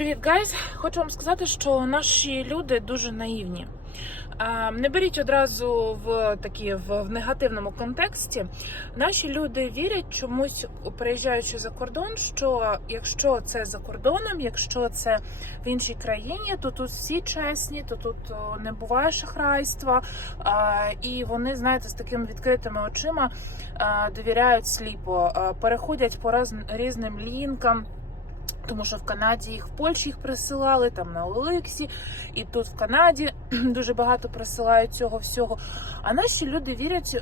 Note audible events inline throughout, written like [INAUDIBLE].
Привіт, гайз! Хочу вам сказати, що наші люди дуже наївні. Не беріть одразу в такі в, в негативному контексті. Наші люди вірять чомусь, приїжджаючи за кордон, що якщо це за кордоном, якщо це в іншій країні, то тут всі чесні, то тут не буває шахрайства. І вони, знаєте, з такими відкритими очима довіряють сліпо, переходять по різним лінкам. Тому що в Канаді їх в Польщі їх присилали, там на Олексі, і тут в Канаді [CLEARS THROAT] дуже багато присилають цього всього. А наші люди вірять.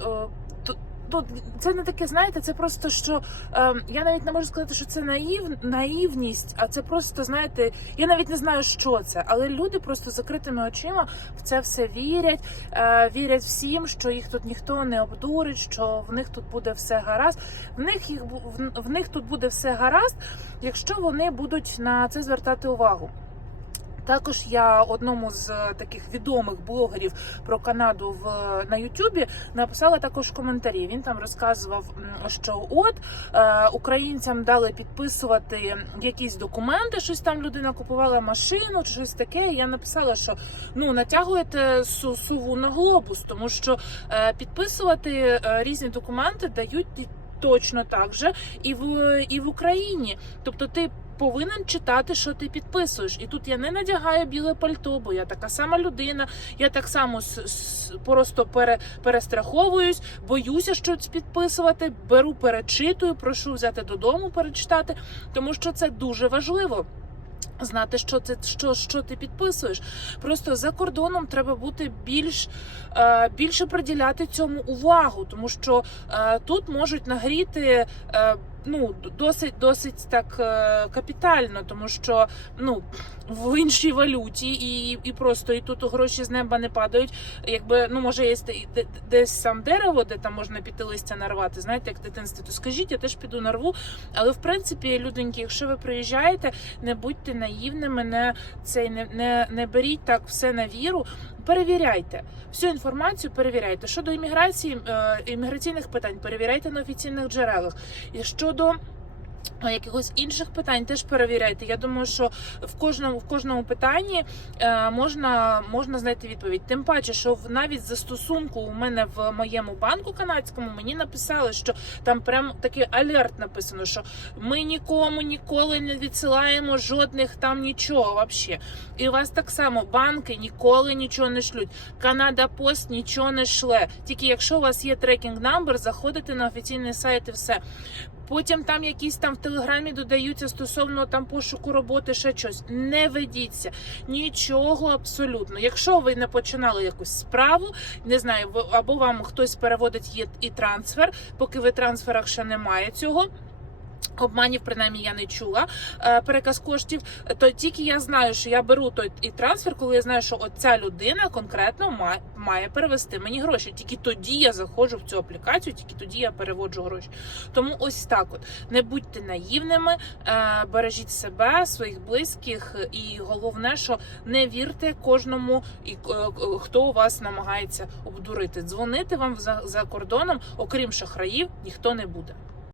Ту- Тут це не таке, знаєте, це просто що е, я навіть не можу сказати, що це наїв, наївність, а це просто, знаєте, я навіть не знаю, що це. Але люди просто закритими очима в це все вірять, е, вірять всім, що їх тут ніхто не обдурить, що в них тут буде все гаразд. В них їх в- в них тут буде все гаразд, якщо вони будуть на це звертати увагу. Також я одному з е, таких відомих блогерів про Канаду в на Ютубі написала також коментарі. Він там розказував, що от е, українцям дали підписувати якісь документи, щось там людина купувала машину, чи щось таке. Я написала, що ну натягуєте су- суву на глобус, тому що е, підписувати е, різні документи дають точно так же і в і в Україні. Тобто ти повинен читати, що ти підписуєш. І тут я не надягаю біле пальто, бо я така сама людина. Я так само просто пере, перестраховуюсь, боюся щось підписувати, беру, перечитую, прошу взяти додому, перечитати, тому що це дуже важливо. Знати, що ти що, що ти підписуєш. Просто за кордоном треба бути більш е, більше приділяти цьому увагу, тому що е, тут можуть нагріти е, ну досить досить так е, капітально, тому що ну в іншій валюті і, і просто і тут гроші з неба не падають. Якби ну може є де- де- десь сам дерево, де там можна піти листя нарвати. Знаєте, як в дитинстві, то скажіть, я теж піду нарву. Але в принципі, люденьки, якщо ви приїжджаєте, не будьте наївними, не цей не, не, не беріть так все на віру. Перевіряйте всю інформацію, перевіряйте. Щодо імміграції, е, імміграційних питань, перевіряйте на офіційних джерелах. І щодо якихось інших питань теж перевіряйте. Я думаю, що в кожному в кожному питанні е, можна, можна знайти відповідь. Тим паче, що в навіть застосунку у мене в моєму банку канадському мені написали, що там прям такий алерт написано, що ми нікому ніколи не відсилаємо жодних там нічого вообще. І у вас так само банки ніколи нічого не шлють. Канада Пост нічого не шле. Тільки якщо у вас є трекінг намбер, заходите на офіційний сайт і все. Потім там якісь там в телеграмі додаються стосовно там пошуку роботи, ще щось. Не ведіться нічого абсолютно. Якщо ви не починали якусь справу, не знаю, або вам хтось переводить і трансфер, поки ви трансферах ще немає цього. Обманів, принаймні, я не чула е, переказ коштів. То тільки я знаю, що я беру той і трансфер, коли я знаю, що от ця людина конкретно має, перевести мені гроші. Тільки тоді я заходжу в цю аплікацію, тільки тоді я переводжу гроші. Тому ось так: от не будьте наївними, е, бережіть себе, своїх близьких, і головне, що не вірте кожному, і е, хто у вас намагається обдурити. Дзвонити вам за кордоном, окрім шахраїв, ніхто не буде.